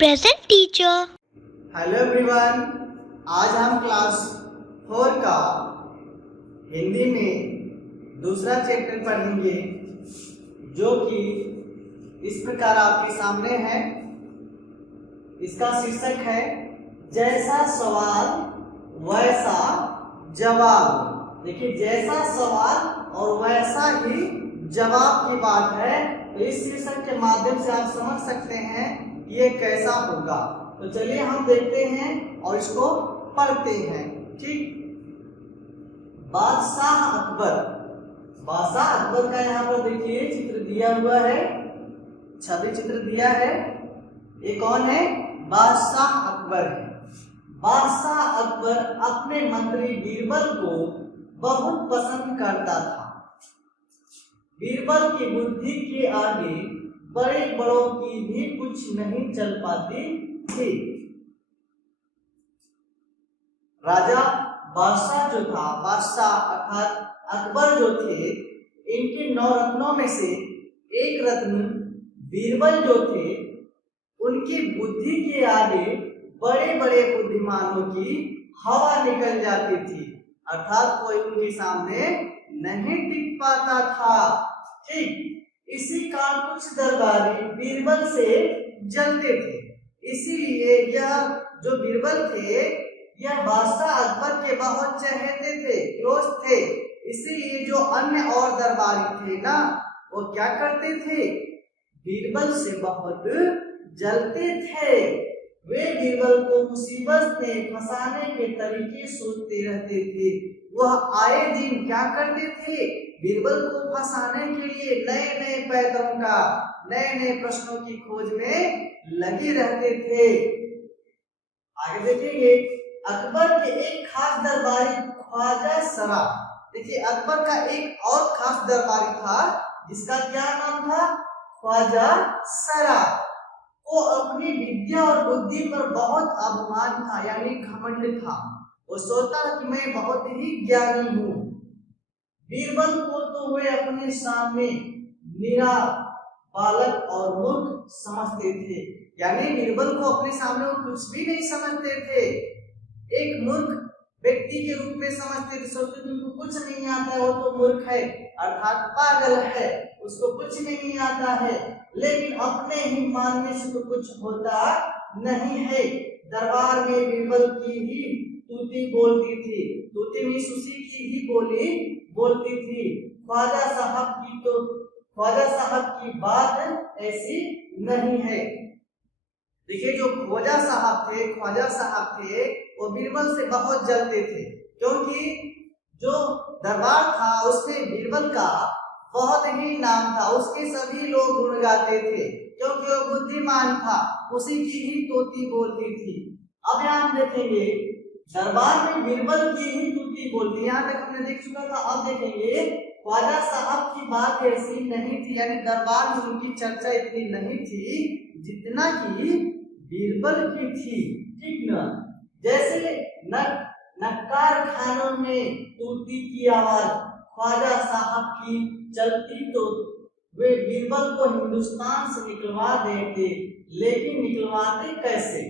Present teacher. Hello everyone, आज हम class 4 का हिंदी में दूसरा चैप्टर पढ़ेंगे जो कि इस प्रकार आपके सामने है। इसका शीर्षक है जैसा सवाल वैसा जवाब। देखिए, जैसा सवाल और वैसा ही जवाब की बात है। तो इस शीर्षक के माध्यम से आप समझ सकते हैं कि ये कैसा होगा। तो चलिए हम देखते हैं और इसको पढ़ते हैं। ठीक, बादशाह अकबर। बादशाह अकबर का यहाँ पर देखिए चित्र दिया हुआ है, छवि चित्र दिया है। ये कौन है? बादशाह अकबर है। बादशाह अकबर अपने मंत्री बीरबल को बहुत पसंद करता था। बीरबल की बुद्धि के आगे बड़े बड़ों की भी कुछ नहीं चल पाती थी। राजा बादशाह जो था, बादशाह अर्थात अकबर जो थे, इनके 9 रत्नों में से एक रत्न बीरबल जो थे, उनकी बुद्धि के आगे बड़े बड़े बुद्धिमानों की हवा निकल जाती थी, अर्थात कोई उनके सामने नहीं टिक पाता था। ठीक, इसी कारण कुछ दरबारी बीरबल से जलते थे। इसीलिए यह जो बीरबल थे, यह बादशाह अकबर के बहुत चहेते थे, क्लोज थे। इसीलिए जो अन्य और दरबारी थे ना, वो क्या करते थे? बीरबल से बहुत जलते थे। वे बीरबल को मुसीबत में फंसाने के तरीके सोचते रहते थे। वह आए दिन क्या करते थे? बीरबल को फंसाने के लिए नए नए पैटर्न का, नए नए प्रश्नों की खोज में लगे रहते थे। आगे देखेंगे, अकबर के एक खास दरबारी ख्वाजा सरा। देखिए, अकबर का एक और खास दरबारी था जिसका क्या नाम था? ख्वाजा सरा। वो अपनी विद्या और बुद्धि पर बहुत अभिमान था, यानी घमंड था। वो सोचता था कि मैं बहुत ही ज्ञानी हूँ। बीरबल को तो वे अपने सामने निरा बालक और मूर्ख समझते थे, यानी बीरबल को अपने सामने वो कुछ भी नहीं समझते थे। एक मूर्ख व्यक्ति के रूप में समझते थे, सोचते थे उनको कुछ नहीं आता है, वो तो मूर्ख है, अर्थात पागल है, उसको कुछ नहीं आता है। लेकिन अपने ही मानने से तो कुछ होता नहीं है। दरबार में बीरबल की ही तूती बोलती थी, तूती मीन्स उसी की ही बोली बोलती थी। ख्वाजा साहब की बात ऐसी नहीं है। देखिए, जो ख्वाजा साहब थे वो बीरबल से बहुत जलते थे, क्योंकि जो दरबार था उसमें बीरबल का बहुत ही नाम था। उसके सभी लोग गुण गाते थे, क्योंकि वो बुद्धिमान था, उसी की ही तूती बोलती थी। अब यहाँ हम देखेंगे, दरबार में बीरबल की ही तूती बोलती। यहाँ तक हमने देख चुका था। अब देखेंगे, ख्वाजा साहब की बात ऐसी नहीं थी, यानी दरबार में उनकी चर्चा इतनी नहीं थी जितना कि बीरबल की थी। ठीक ना? जैसे नक्कार खानों में तूती की आवाज ख्वाजा साहब की चलती तो वे बीरबल को हिंदुस्तान से निकलवा देते, लेकिन निकलवाते कैसे?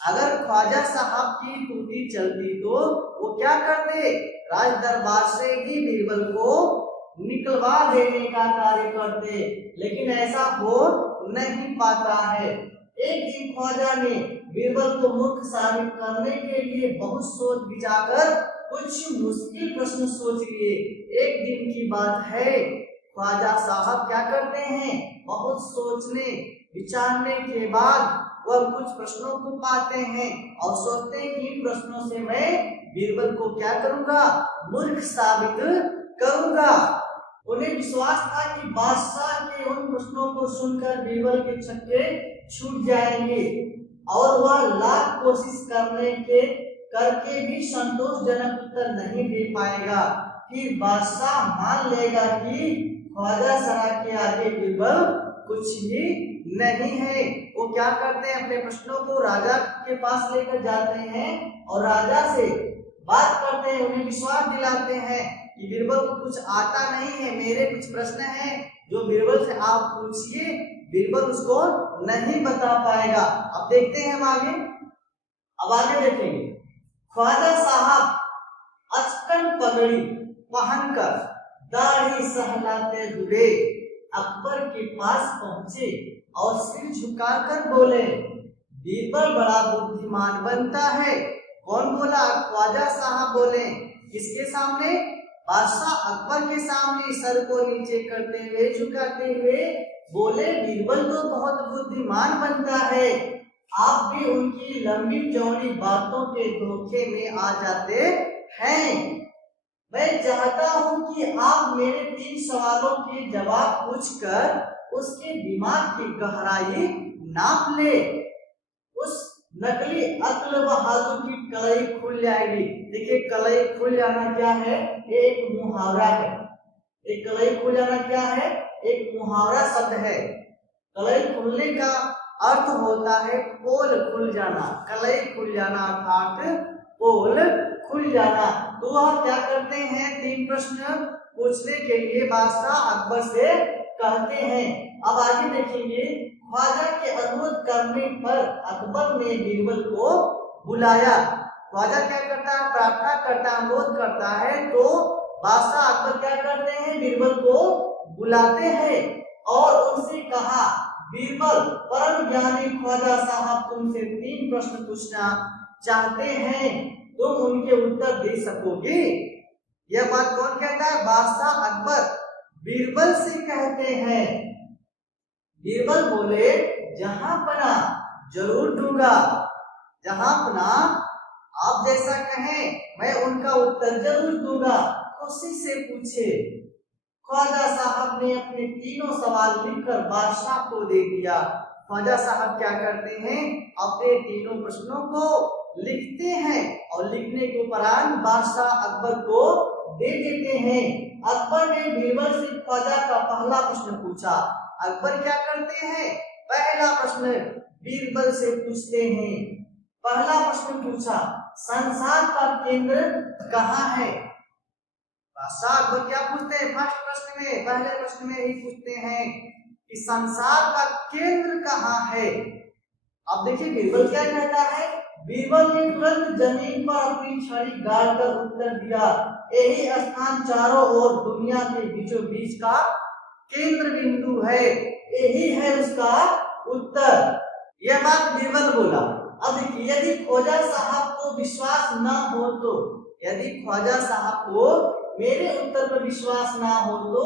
अगर ख्वाजा साहब की तूती चलती तो वो क्या करते? राज दरबार से ही बीरबल को निकलवा देने का कार्य करते, लेकिन ऐसा हो नहीं पाता है। एक दिन ख्वाजा ने बीरबल को मूर्ख साबित करने के लिए बहुत सोच विचार कर कुछ मुश्किल प्रश्न सोच लिए। एक दिन की बात है, ख्वाजा साहब क्या करते हैं? बहुत सोचने विचारने के बाद वह कुछ प्रश्नों को पाते हैं और सोचते हैं कि इन प्रश्नों से मैं बीरबल को क्या करूंगा? मूर्ख साबित करूंगा। उन्हें विश्वास था कि बादशाह के उन प्रश्नों को सुनकर बीरबल के छक्के छूट जाएंगे और वह लाख कोशिश करके भी संतोषजनक उत्तर नहीं दे पाएगा। फिर बादशाह मान लेगा कि ख्वाजा सरा के आगे बीरबल कुछ भी नहीं है। वो क्या करते हैं? अपने प्रश्नों को राजा के पास लेकर जाते हैं और राजा से बात करते हैं, उन्हें विश्वास दिलाते हैं कि बीरबल को कुछ आता नहीं है, मेरे कुछ प्रश्न हैं जो बीरबल से आप पूछिए, बीरबल उसको नहीं बता पाएगा। अब देखते हैं हम आगे। अब आगे देखेंगे, ख्वाजा साहब अचकन पगड़ी पहनकर दाढ़ी सहलाते हुए अकबर के पास पहुंचे और सिर झुकाकर बोले, बीरबल बड़ा बुद्धिमान बनता है। कौन बोला? ख्वाजा साहब बोले। किसके सामने? बादशाह अकबर के सामने सर को नीचे करते हुए, झुकाते हुए बोले, बीरबल तो बहुत बुद्धिमान बनता है, आप भी उनकी लंबी चौड़ी बातों के धोखे में आ जाते हैं। मैं चाहता हूं कि आप मेरे 3 सवालों के जवाब पूछकर उसके दिमाग की गहराई नाप ले। उस नकली अक्ल बहादुर की कलई खुल जाएगी। देखिए, कलई खुल जाना क्या है? एक मुहावरा है। एक कलई खुल जाना क्या है? एक मुहावरा शब्द है। कलई खुलने का अर्थ होता है पोल खुल जाना। कलई खुल जाना अर्थात पोल खुल जाना। तो आप क्या करते हैं? 3 प्रश्न पूछने के लिए बादशाह अकबर से कहते हैं। अब आगे देखेंगे, ख्वाजा के अनुरोध करने पर अकबर ने बीरबल को बुलाया। ख्वाजा क्या करता है? प्रार्थना करता, अनुरोध करता है, तो बादशाह अकबर क्या करते हैं? बीरबल को बुलाते हैं और उनसे कहा, बीरबल परम ज्ञानी ख्वाजा साहब तुमसे 3 प्रश्न पूछना चाहते हैं, तुम उनके उत्तर दे सकोगे? यह बात कौन कहता है? बादशाह अकबर बीरबल से कहते हैं। बीरबल बोले, जहां पना जरूर दूंगा। जहां पना आप जैसा कहें मैं उनका उत्तर जरूर दूंगा, खुशी से पूछे। ख्वाजा साहब ने अपने 3 सवाल लिखकर बादशाह को दे दिया। ख्वाजा साहब क्या करते हैं? अपने 3 प्रश्नों को लिखते हैं और लिखने के उपरांत बादशाह अकबर को दे देते हैं। अकबर ने बीरबल से ख्वाजा का पहला प्रश्न पूछा। अकबर क्या करते हैं? पहला प्रश्न बीरबल से पूछते हैं। पहला प्रश्न पूछा, संसार का केंद्र कहाँ है? बादशाह अकबर क्या पूछते हैं? फर्स्ट प्रश्न में, पहले प्रश्न में ही पूछते हैं कि संसार का केंद्र कहाँ है। अब देखिए बीरबल क्या कहता है। बीरबल ने तुरंत जमीन पर अपनी छड़ी गाड़कर उत्तर दिया, यही स्थान चारों ओर दुनिया के बीचों बीच का केंद्र बिंदु है, यही है उसका उत्तर। यह बात बीरबल बोला। अब देखिए, यदि ख्वाजा साहब को विश्वास न हो तो, यदि ख्वाजा साहब को मेरे उत्तर पर विश्वास ना हो तो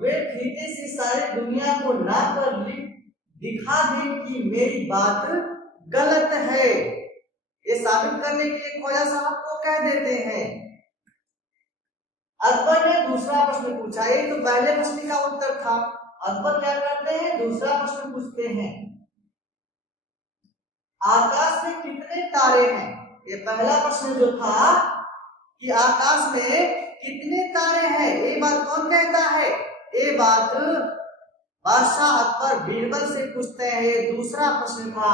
वे फीते से सारी दुनिया को नाप कर दिखा दें कि मेरी बात गलत है। ये साबित करने के लिए ख्वाजा साहब को कह देते हैं। अकबर ने दूसरा प्रश्न पूछा। ये तो पहले प्रश्न का उत्तर था। अकबर क्या करते हैं? दूसरा प्रश्न पूछते हैं, आकाश में कितने तारे हैं? ये पहला प्रश्न जो था कि आकाश में कितने तारे हैं, ये बात कौन कहता है? ये बात बादशाह अकबर बीरबल से पूछते हैं। दूसरा प्रश्न था।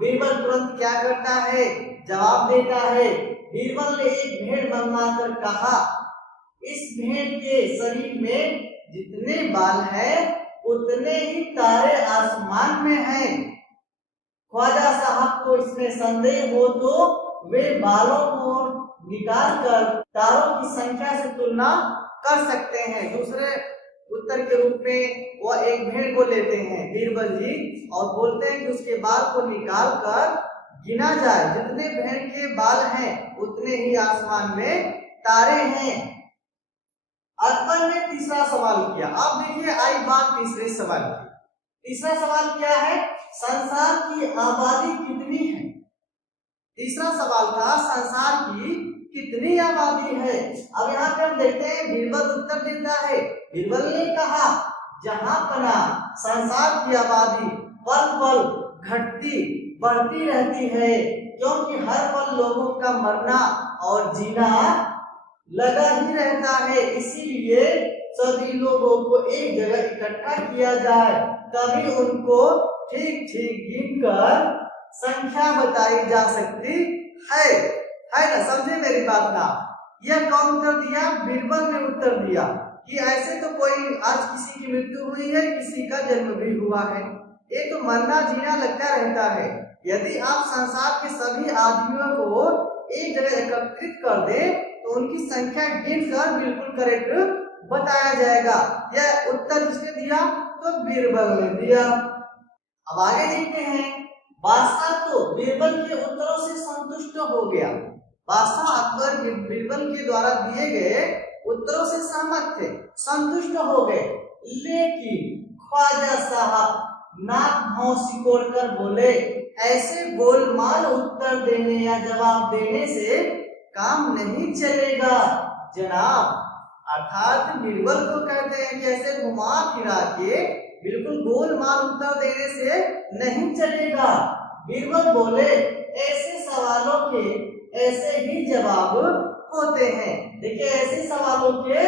बीरबल तुरंत क्या करता है? जवाब देता है। बीरबल ने एक भेड़ बनवाकर कहा, इस भेड़ के शरीर में जितने बाल हैं उतने ही तारे आसमान में हैं। ख्वाजा साहब को इसमें संदेह हो तो वे बालों को निकाल कर तारों की संख्या से तुलना कर सकते हैं। दूसरे उत्तर के रूप में वो एक भेड़ को लेते हैं बीरबल जी और बोलते हैं कि उसके बाल को निकाल कर गिना जाए, जितने भेड़ के बाल हैं उतने ही आसमान में तारे हैं। अकबर ने तीसरा सवाल किया। अब देखिए आई बात तीसरे सवाल की। तीसरा सवाल क्या है? संसार की आबादी कितनी है? तीसरा सवाल था संसार की कितनी आबादी है। अब यहाँ पे हम देखते हैं बीरबल उत्तर देता है। बीरबल ने कहा, जहां पना संसार की आबादी पल पल घटती बढ़ती रहती है, क्योंकि हर पल लोगों का मरना और जीना लगा ही रहता है। इसीलिए सभी लोगों को एक जगह इकट्ठा किया जाए, तभी उनको ठीक ठीक गिनकर संख्या बताई जा सकती है ना? समझे मेरी बात ना? यह कौन उत्तर दिया? बीरबल ने उत्तर दिया कि ऐसे तो कोई आज किसी की मृत्यु हुई है, किसी का जन्म भी हुआ है। ये तो मरना जीना लगता रहता है। यदि आप संसार के सभी आदमियों को एक जगह एकत्रित कर दे तो उनकी संख्या गिनकर बिल्कुल करेक्ट बताया जाएगा। यह उत्तर किसने दिया? तो बीरबल ने दिया। अब आगे देखते हैं। बादशाह तो बीरबल के उत्तरों से संतुष्ट हो गया। बादशाह अकबर बीरबल के द्वारा दिए गए उत्तरों से सहमत थे, संतुष्ट हो गए। लेकिन ख्वाजा साहब नाक भाव सिकोड़कर बोले, ऐसे गोलमाल उत्तर देने या जवाब देने से काम नहीं चलेगा जनाब। अर्थात बीरबल को कहते हैं कि ऐसे घुमा फिरा के बिल्कुल गोलमाल उत्तर देने से नहीं चलेगा। बीरबल बोले, ऐसे सवालों के ऐसे ही जवाब होते हैं। देखिए, ऐसे सवालों के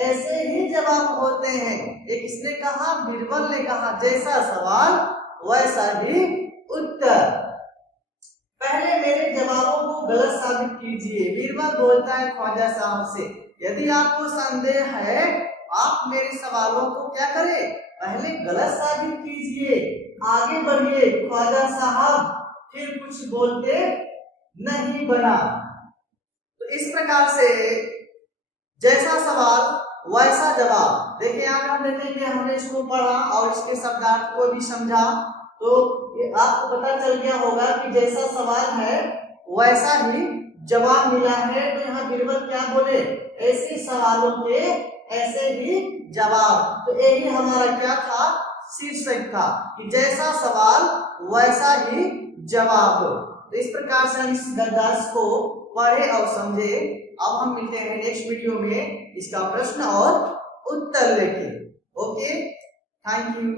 ऐसे ही जवाब होते हैं। ये किसने कहा? बीरबल ने कहा। जैसा सवाल वैसा ही उत्तर। पहले मेरे जवाबों को गलत साबित कीजिए। बीरबल बोलता है ख्वाजा साहब से, यदि आपको संदेह है आप मेरे सवालों को क्या करें? पहले गलत साबित कीजिए, आगे बढ़िए। ख्वाजा साहब फिर कुछ बोलते नहीं बना। तो इस प्रकार से जैसा सवाल वैसा जवाब। देखिए, यहाँ हम देखेंगे, हमने इसको पढ़ा और इसके शब्दार्थ को भी समझा, तो ये आपको पता चल गया होगा कि जैसा सवाल है वैसा ही जवाब मिला है। तो यहाँ बीरबल क्या बोले? ऐसे सवालों के ऐसे ही जवाब। तो यही हमारा क्या था? शीर्षक था कि जैसा सवाल वैसा ही जवाब। तो इस प्रकार से हम इस गद्दार्स को पढ़े और समझे। अब हम मिलते हैं नेक्स्ट वीडियो में इसका प्रश्न और उत्तर लेके। Okay, thank you.